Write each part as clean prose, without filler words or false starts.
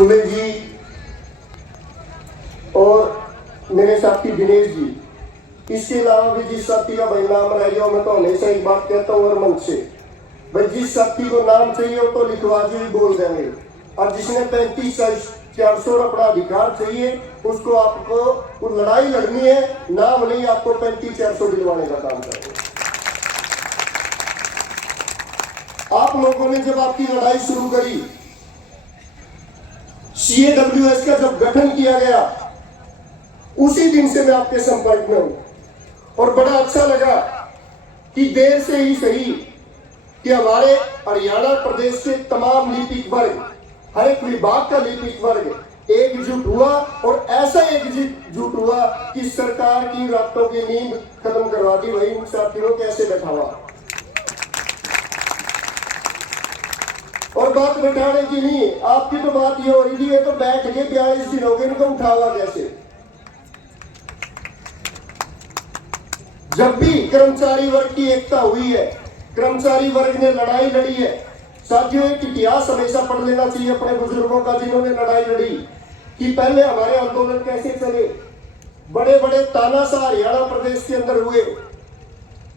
सुनील जी और मेरे साथी दिनेश जी, इसके अलावा भी जिस साथी का भाई नाम रह गया, मैं तो हमेशा एक बात कहता हूँ और मन से, भाई जिस साथी को नाम चाहिए हो तो लिखवा के ही बोल देंगे, और जिसने 35,400 अपना अधिकार चाहिए उसको आपको वो लड़ाई लड़नी है, नाम नहीं आपको 35,400 दिलवाने का काम करेंगे। आप लोगों ने जब आपकी लड़ाई शुरू करी, CAWS का जब गठन किया गया, उसी दिन से मैं आपके संपर्क में हूं और बड़ा अच्छा लगा कि देर से ही सही कि हमारे हरियाणा प्रदेश के तमाम लिपिक वर्ग, हर एक विभाग का लिपिक वर्ग एकजुट हुआ और ऐसा एकजुट हुआ कि सरकार की रातों की नींद खत्म करवा दी। वही उन साथियों कैसे बैठावा, और बात बैठाने की नहीं, आपकी तो बात ये हो रही है तो बैठ के 42 दिन हो गए, इनको उठावा कैसे। जब भी कर्मचारी वर्ग की एकता हुई है, कर्मचारी वर्ग ने लड़ाई लड़ी है, साथियों एक इतिहास हमेशा पढ़ लेना चाहिए अपने बुजुर्गों का जिन्होंने लड़ाई लड़ी कि पहले हमारे आंदोलन कैसे चले। बड़े बड़े तानाशाह हरियाणा प्रदेश के अंदर हुए,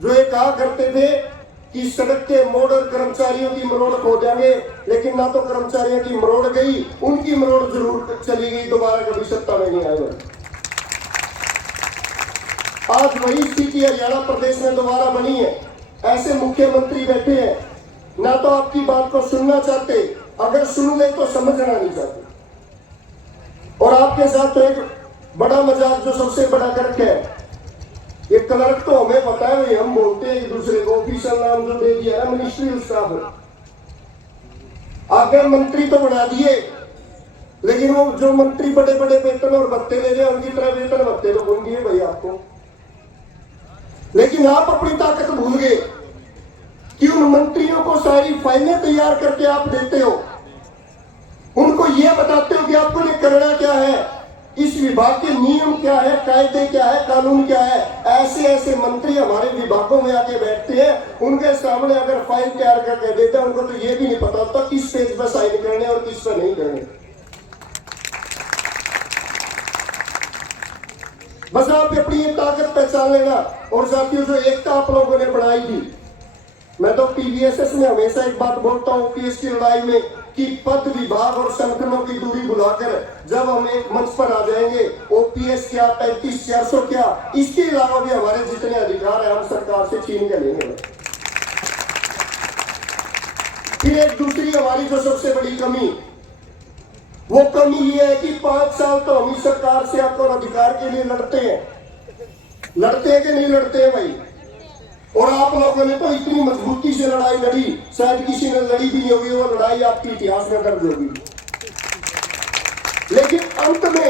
जो ये कहा करते थे कि सड़क के मोड़ और कर्मचारियों की मरोड़ खो देंगे, लेकिन ना तो कर्मचारियों की मरोड़ गई, उनकी मरोड़ जरूर चली गई, दोबारा कभी सत्ता में नहीं आए। आज वही स्थिति हरियाणा प्रदेश में दोबारा बनी है। ऐसे मुख्यमंत्री बैठे हैं, ना तो आपकी बात को सुनना चाहते, अगर सुन ले तो समझना नहीं चाहते, और आपके साथ तो एक बड़ा मजाक जो सबसे बड़ा कर्क है, ये क्लर्क तो हमें पता है भाई, हम बोलते हैं एक दूसरे को, ऑफिशियल नाम जो दे दिया है मिनिस्ट्री स्टाफ, आगे मंत्री तो बना दिए, लेकिन वो जो मंत्री बड़े बड़े वेतन और भत्ते ले रहे हैं उनकी तरह वेतन भत्ते तो कौन दिए भाई आपको। लेकिन आप अपनी ताकत भूल गए कि उन मंत्रियों को सारी फाइलें तैयार करके आप देते हो, उनको यह बताते हो कि आपको ने करना क्या है, इस विभाग के नियम क्या है, कायदे क्या है, कानून क्या है। ऐसे ऐसे मंत्री हमारे विभागों में आके बैठते हैं, उनके सामने अगर फाइल तैयार करके देते हैं, उनको तो यह भी नहीं पता होता किस पेज पर साइन करने और किस पर नहीं करने। बस आप अपनी ये ताकत पहचान लेना। और साथियों जो एकता आप लोगों ने बढ़ाई थी, मैं तो PVSS में हमेशा एक बात बोलता हूँ OPS की लड़ाई में कि पद विभाग और संगठनों की दूरी बुलाकर जब हम एक मंच पर आ जाएंगे, OPS क्या 35,400 क्या, इसके अलावा भी हमारे जितने अधिकार है हम सरकार से छीन के लेंगे। फिर एक दूसरी हमारी जो सबसे बड़ी कमी, वो कमी ये है कि 5 साल तो हम इस सरकार से हक और अधिकार के लिए लड़ते हैं कि नहीं लड़ते हैं भाई। और आप लोगों ने तो इतनी मजबूती से लड़ाई लड़ी, शायद किसी ने लड़ी भी नहीं होगी, वो लड़ाई आपके इतिहास में दर्ज होगी। लेकिन अंत में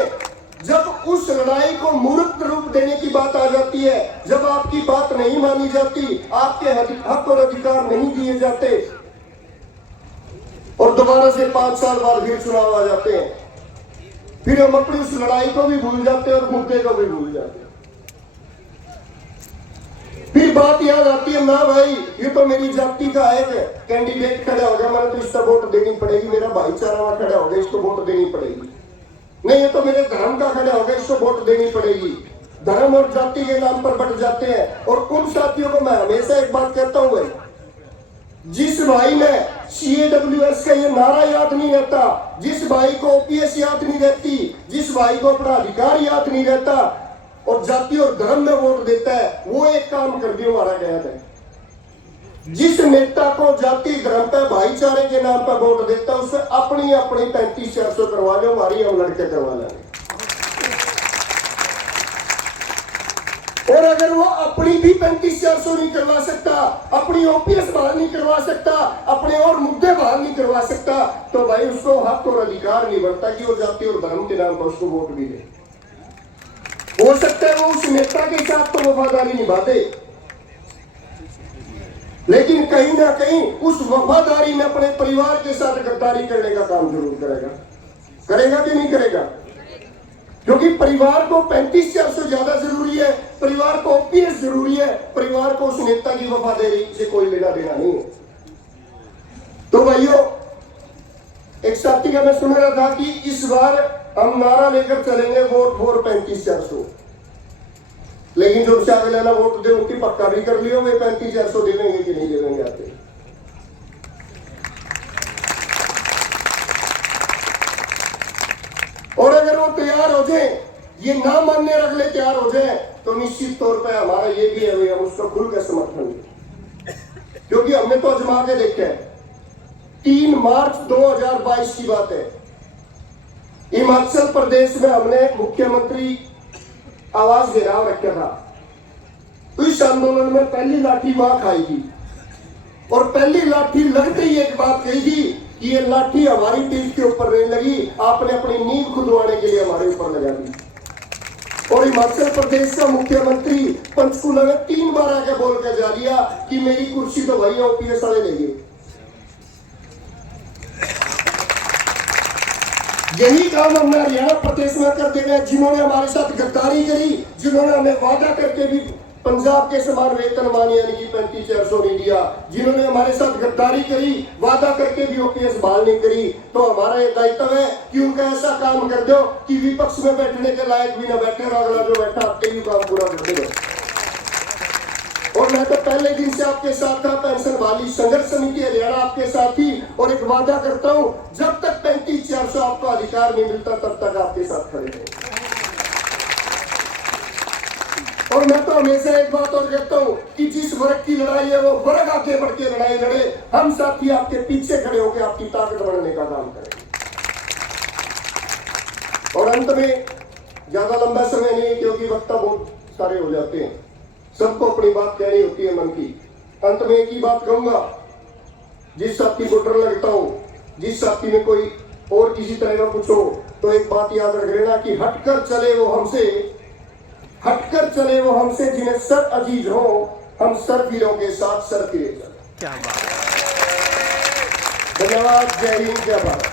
जब उस लड़ाई को मूर्त रूप देने की बात आ जाती है, जब आपकी बात नहीं मानी जाती, आपके हक और अधिकार नहीं दिए जाते, और दोबारा से 5 साल बाद फिर चुनाव आ जाते हैं, फिर हम अपनी उस लड़ाई को भी भूल जाते हैं और मुद्दे को भी भूल जाते हैं। फिर बात याद आती है, ना भाई ये तो मेरी जाति का है, कैंडिडेट खड़ा हो गया, मैंने तो इसका वोट देनी पड़ेगी, मेरा भाईचारा खड़ा हो गया, इसको वोट देनी पड़ेगी। नहीं, ये तो मेरे धर्म का खड़ा हो गया, इसको वोट देनी पड़ेगी। धर्म और जाति के नाम पर बट जाते हैं। और उन साथियों को मैं हमेशा एक बात कहता हूं भाई, जिस भाई ने CAWS का ये नारा याद नहीं रहता, जिस भाई को OPS याद नहीं रहती, जिस भाई को अपना अधिकार याद नहीं रहता और जाति और धर्म में वोट देता है, वो एक काम कर दिया हमारा गया है। जिस नेता को जाति धर्म पे भाईचारे के नाम पर वोट देता है, उससे अपनी 35,400 करवा लो, हमारी हम लड़के करवा लेंगे। और अगर वो अपनी भी 35,400 नहीं करवा सकता, अपनी OPS बहाल नहीं करवा सकता, अपने और मुद्दे बहाल नहीं करवा सकता, तो भाई उसको हक और अधिकार नहीं बनता कि वो जाति और धर्म के नाम पर उसको वोट भी दे। हो सकता है वो उस नेता के साथ तो वफादारी निभा दे, लेकिन कहीं ना कहीं उस वफादारी में अपने परिवार के साथ गद्दारी करने का काम जरूर करेगा कि नहीं करेगा। क्योंकि परिवार को 35,400 ज्यादा जरूरी है, परिवार को OPS जरूरी है, परिवार को उस नेता की वफादारी से कोई लेना देना नहीं है। तो भाइयों, एक साथी का मैं सुन रहा था कि इस बार हम नारा लेकर चलेंगे वोट फॉर 35,400, लेकिन जो आगे लेना वोट दे उनकी पक्का भी कर लियो, वे 35,400 देवेंगे कि नहीं देवेंगे आते। और अगर वो तैयार हो जाए, ये ना मानने रख ले, तैयार हो जाए, तो निश्चित तौर पे हमारा ये भी है, हम उसका खुल का समर्थन दें, क्योंकि हमने तो आजमा के देखा है। 3 मार्च 2022 की बात है, हिमाचल प्रदेश में हमने मुख्यमंत्री आवास घेराव रखा था। तो इस आंदोलन में पहली लाठी वहां खाई थी, और पहली लाठी लगते ही एक बात कही थी कि ये लाठी हमारी पीठ के ऊपर नहीं लगी, आपने अपनी नींव खुदवाने के लिए हमारे ऊपर लगा दी। और हिमाचल प्रदेश का मुख्यमंत्री पंचकूला में 3 बार आके बोल के जा दिया कि मेरी कुर्सी तो भाई ओपीएस वाले लेंगे। यही काम हमने हरियाणा प्रदेश में कर देना है, जिन्होंने हमारे साथ गद्दारी करी, जिन्होंने हमें वादा करके भी पंजाब के समान वेतन मानी यानी कि 35,400 नहीं दिया, जिन्होंने हमारे साथ गद्दारी करी, वादा करके भी ओपीएस बहाल नहीं करी, तो हमारा ये दायित्व है कि उनका ऐसा काम कर दो कि विपक्ष में बैठने के लायक भी ना बैठे, और अगला जो बैठा आपके ही काम पूरा कर दे। और मैं तो पहले दिन से आपके साथ था, पेंशन वाली संघर्ष समिति हरियाणा आपके साथ थी, और एक वादा करता हूं, जब तक 35,400 आपको अधिकार नहीं मिलता तब तक आपके साथ खड़े हैं। और मैं तो हमेशा एक बात और कहता हूं कि जिस वर्ग की लड़ाई है वो वर्ग आगे बढ़ के लड़ाई लड़े, हम साथी आपके पीछे खड़े होकर आपकी ताकत बढ़ाने का काम करें। और अंत में ज्यादा लंबा समय नहीं, क्योंकि वक्ता बहुत सारे हो जाते हैं, सबको अपनी बात कहनी होती है मन की। अंत में एक ही बात कहूंगा, जिस साथी को डर लगता हो, जिस साथी में कोई और किसी तरह का कुछ हो, तो एक बात याद रख लेना कि हटकर चले वो हमसे जिन्हें सर अजीज हो, हम सर वीरों के साथ सर फिरे चले। क्या बात। धन्यवाद। जय हिंद, जय भारत।